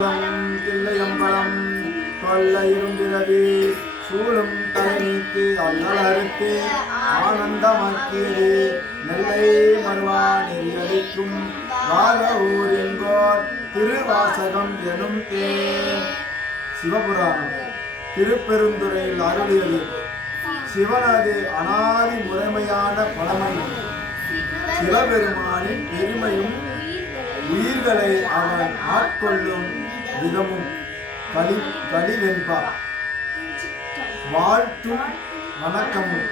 தில்லையம்பலம் தொல்லையிரும் பிறவி சூழும் தலைநீக்கி அல்லலறுத்து ஆனந்தமாக்கியது நெல்லை மறுவா நெறியடிக்கும் வாழ ஊர் என்போர் திருவாசகம் எனும் சிவபுராணம் திருப்பெருந்துறையில் அருளியது. சிவனது அனாதி முறைமையான பழமை, சிவபெருமானின் பெருமையும், உயிர்களை அவன் ஆட்கொள்ளும் விதமும் கலிவென்பார் வாழ்த்தும் வணக்கமும்.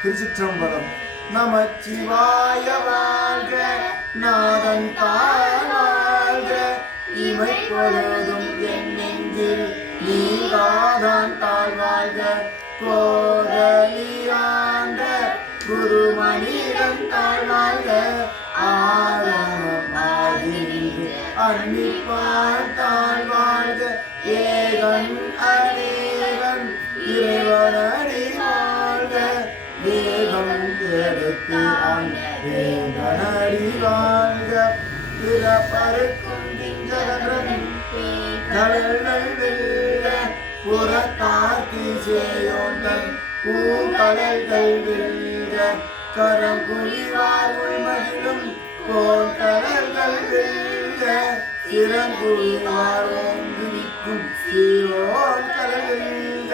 திருச்சிற்றம்பலம். நமச்சிவாய வாழ்க, நாதன் தாழ் வாழ்க, இமை பொழுதும் என் நெஞ்சில் நீங்காதான் தாழ் வாழ்க, கோடலியாண்ட குருமணிதன் தாழ் வாழ்க, ஆரணம் ஆகின்று அன்னிப்பான் தாழ் வாழ்க, ஏகன் அநேகன் இறைவனடி வாழ்க, வேகம் எடுத்து வேதனடி வாழ்க, பிறப்பருக்கும் திஞ்சகன் கடல்கள் வெல்க, புறத்தாக்கி சேயோந்தன் பூங்கடல்கள் வெல்க, கரங்குழிவார் உள்மகிழும் கோன்கடல்கள் வெல்க, சிறங்குழிவார் ஓங்குவிக்கும் சீரோன் கடல் வெல்க,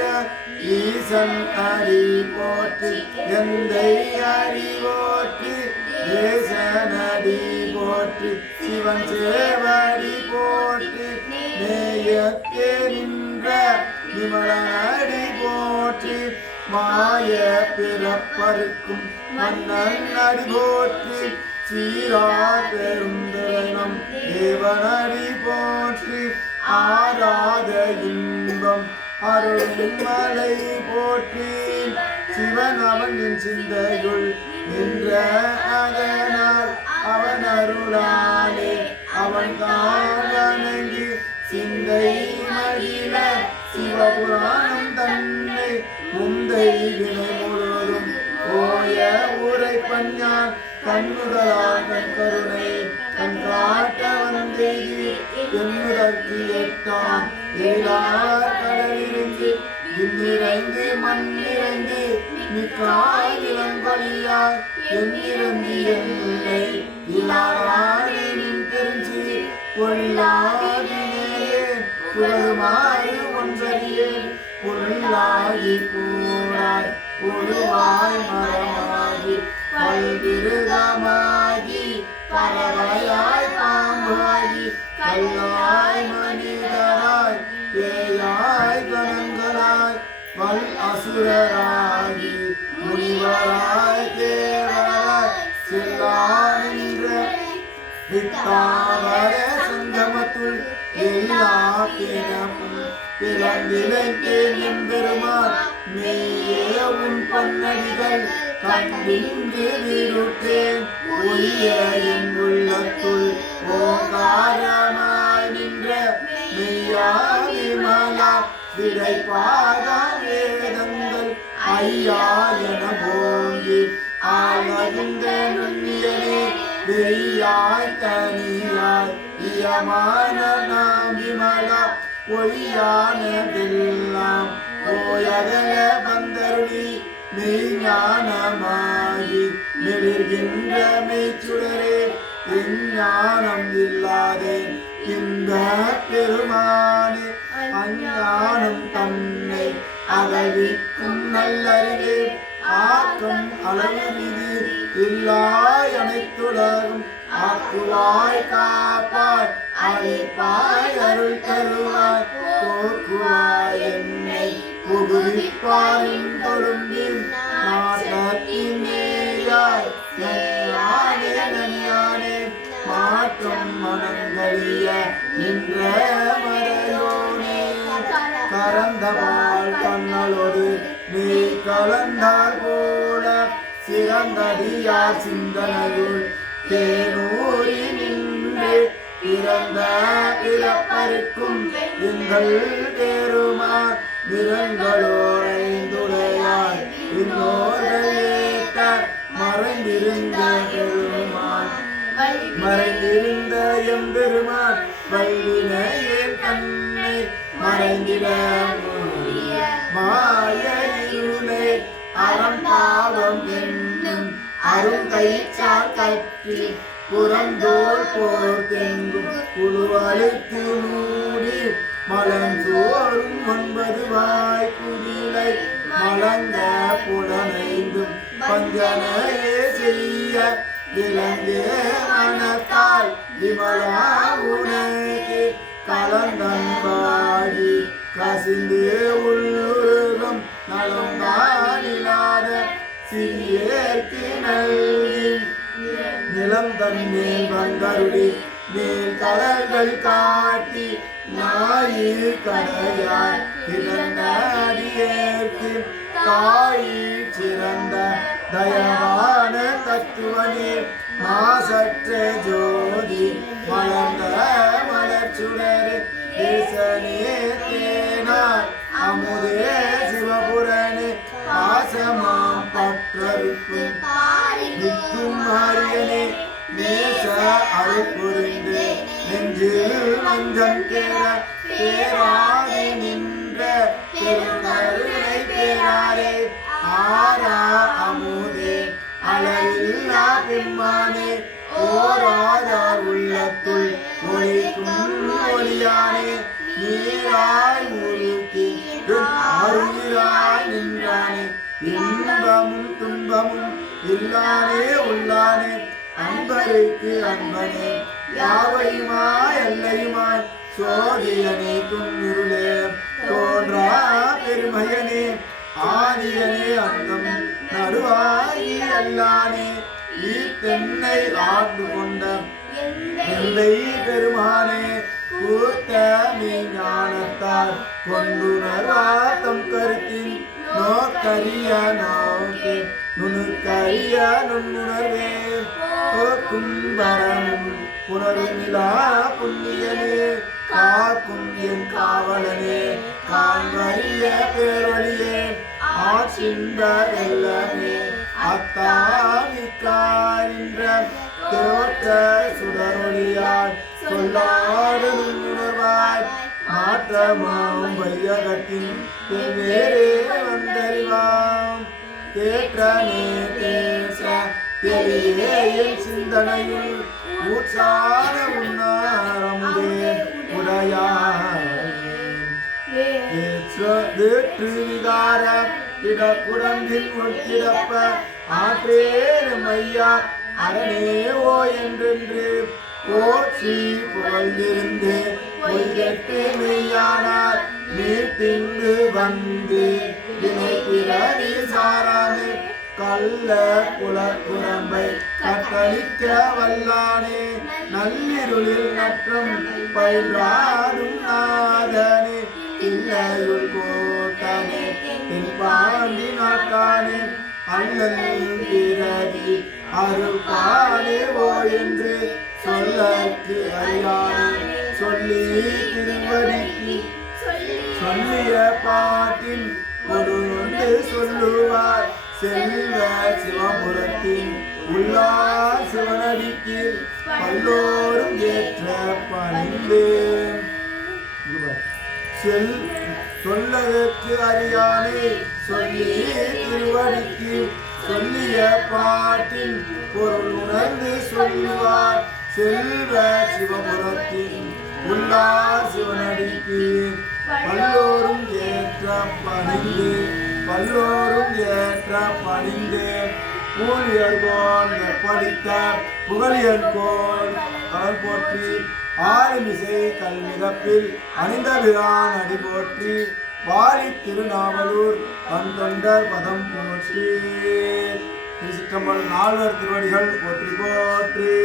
ஈசன் அடி போற்றி எந்தை அடி போற்றி, தேசனடி போற்றி சிவன் சேவடி போற்றி, நேயத்தே நின்ற விமலனடி போற்றி, மாய பிறப்பருக்கும் மன்னன் அடி போற்றி, சீரா பெருந்தரம் தேவனடி போற்றி, ஆராத இன்பம் அருளும் மலை போற்றி, சிவன் அவன் என் சிந்தையுள் நின்ற அதனால் அவன் அருளாலே அவன் தான் வணங்கி சிந்தை மகிழ சிவபுராணம் தன்னை முந்தை வினை முழுவதும் ஓய உரைப்பன் ஞான், கண்ணுதலான் கண் கருணை கண் காட்ட வந்தெய்தி, எண்ணுதற்கு எட்டாம் எழிலார் கடலிருந்து விண்ணிறைந்து மண்ணிறைந்து நிற்காய் விளம்பலியாய், எண்ணிறந்து என்னை இல்லாதே நின் தெரிஞ்சு பொல்லாதினேயே, புகழுமாறு ஒன்றறியேன் பொருளாகி கூடாய், உருவாய் மரமாகி பல்விருதமாகி, பறவையாய் பாம்பாகி கல்லாய் மனிதராய் பேயாய் கணங்களாய் வல் அசுரராகி முனிவராய் தேவராய் செல்லானின்ற வித்தாவர சங்கமத்துள் எல்லா பிறப்பும் பிறந்திலைத்தேன் எம்பெருமான், மெய்யே உன் பொன்னடிகள் கண்டின்று விருட்டேன், ஒய்ய என் உள்ளத்துள் ஓங்காரமாய் நின்ற மெய்யா விமலா, விடைப்பாத வேதங்கள் ஐயா என போங்கி ஆழ்ந்த நுண்ணியனே, வெய்யாய் தனியாய் இயமான நாம் விமலா, ஒய்யானதெல்லாம் போயகல வந்தருளி மெய்ஞானமாகி மெளிர்கின்ற மெய்ச்சுடரே, எஞ்ஞானம் இல்லாதேன் இந்த பெருமானே, அஞ்ஞானம் தன்னை அகழ்விக்கும் நல்லறிவே, ஆக்கம் அளவுமிதி இல்லாய் அனைத்துலகும் ஆக்குவாய் காப்பாய், அழிப்பாய் அருள் தருவாய், போக்குவாய் என்னை புகுவிப்பாரின் தொழும்பில் நாட்டத்தின் மேயாய் நனியானே நனியானே, மாற்றம் மனங்களிய நின்ற மறையோனே, கரந்தவாள் கண்ணலோடு நீ கலந்தார் போல, சிறந்தடியார் சிந்தனையுள் தேனூரி நின்று பிறந்த பிறப்பருக்கும் எங்கள் பெருமான், நிறங்களோரைந்துடையாய் இன்னோர்கள் ஏற்ற மறைந்திருந்த பெருமான், மறைந்திருந்த எம்பெருமான் வல்வினையேன் அருங்கயிற்றால் கற்றி புறந்தோல் போர் தெங்கும் புழுவழுத்து மூடி மலஞ்சோறும் 9 வாய்க்குடிலை மலங்க புலனைந்தும் பஞ்சனையே செய்ய விலங்கே மனத்தால் விமலா உனக்கு கலந்தன்பாடி கசிந்து உள்ளுருகம் நலந்தானிலாத சிறியேற்கு நல்கி நிலம் தன்மேல் வந்தருளி மேல் கடல்கள் காட்டி நாயில் கடையார் திறந்தடியேற்கு தாயில் சிறந்த தயவான தத்துவனே மாசற்ற ஜோதி மலர்ந்த மலர்ச்சுடரே தேசனே தேனார் அமுதே சிவபுரனே பாசமாம் பற்றறுக்கும் நிற்கும் அரியனே நேச அருள்புரிந்து நெஞ்சில் மஞ்சம் கேற பேராதி நின்ற பெருங்கருணை பேராரே ஆரா அமுதே அளவில்லா பெம்மானே ஓராதார் உள்ளத்துள் ஒளிக்கும் ஒளியானே நீராய் முழுக்கி அருளாய் நின்றானே இன்பமும் துன்பமும் இல்லானே உள்ளானே அன்பருக்கு அன்பனே யாவையுமாய் எல்லையுமாய் சோதியனே துன்னிருளே தோன்றா பெருமையனே ஆதியனே அந்தம் நடுவாகி அல்லானே ஈத்தென்னை ஆண்டு கொண்ட எல்லை பெருமானே கூத்த ஞானத்தார் கொண்டுணர்வாத்தம் கருத்தின் நோக்கரிய நோக்கே நுணுக்கரிய நுண்ணுணர்வே கும்பரமும் புனருமிலா புண்ணியனே காக்கும் என் காவலனே காண்பறிய பேரொழியே ஆட்சிந்த வெல்லமே அத்தாமிக்காரின்ற தோற்ற சுடரொழியாய் சொல்லாடு உணர்வாய் மாற்றமாம் வையகத்தின் வேறே வந்தறிவாம் தேற்றனே தேற்ற தெளிவே என் சிந்தனையுள் ஊற்றான உன்னாரமுதே வேற்று விகார இடக்குடம்பில் ஒட்டிடப்ப ஆற்றேனும் ஐயா அரணே ஓ என்றென்று போற்றி புகழ்ந்திருந்து பொய்கெட்டு மெய்யானார் நீர் திங்கு வந்து வினை பிறவி சாரானே கள்ள குலக்குரம்பை கட்டளிக்க வல்லானே நள்ளிருளில் நற்றம் பயிராடும் நாதனே இல்லையுள் கோட்டனே தென்பாண்டி நாட்டானே அல்லல் பிறவி அருள்பானே ஓ என்று சொல்லற்கு அறியானே சொல்லி திருவடிக்கு சொல்லிய பாட்டின் ஒரு சொல்லுவார் செல்வ சிவபுரத்தின் உள்ளார் சிவனடிக்கு பல்லோரும் ஏற்ற பணிந்து சொல்லதற்கு அறியானே சொல்லி திருவடிக்கு சொல்லிய பாட்டின் பொருள் உணர்ந்து சொல்லுவார் செல்வ சிவபுரத்தின் உள்ளார் சிவனடிக்கு பல்லோரும் ஏற்ற பணிந்து பல்லோரும் ஏற்ற பணிந்து ஊழியர் கோன் படித்த புகழியர் கோன் கடல் போற்றி ஆறுமிசை கல்மிதப்பில் அணிந்த பிரான் அடி போற்றி வாழி திருநாவலூர் பந்தொண்டர் பதம் போற்றி திருச்சிற்றம்பலம் நால்வர் திருவடிகள் போற்றி போற்றி.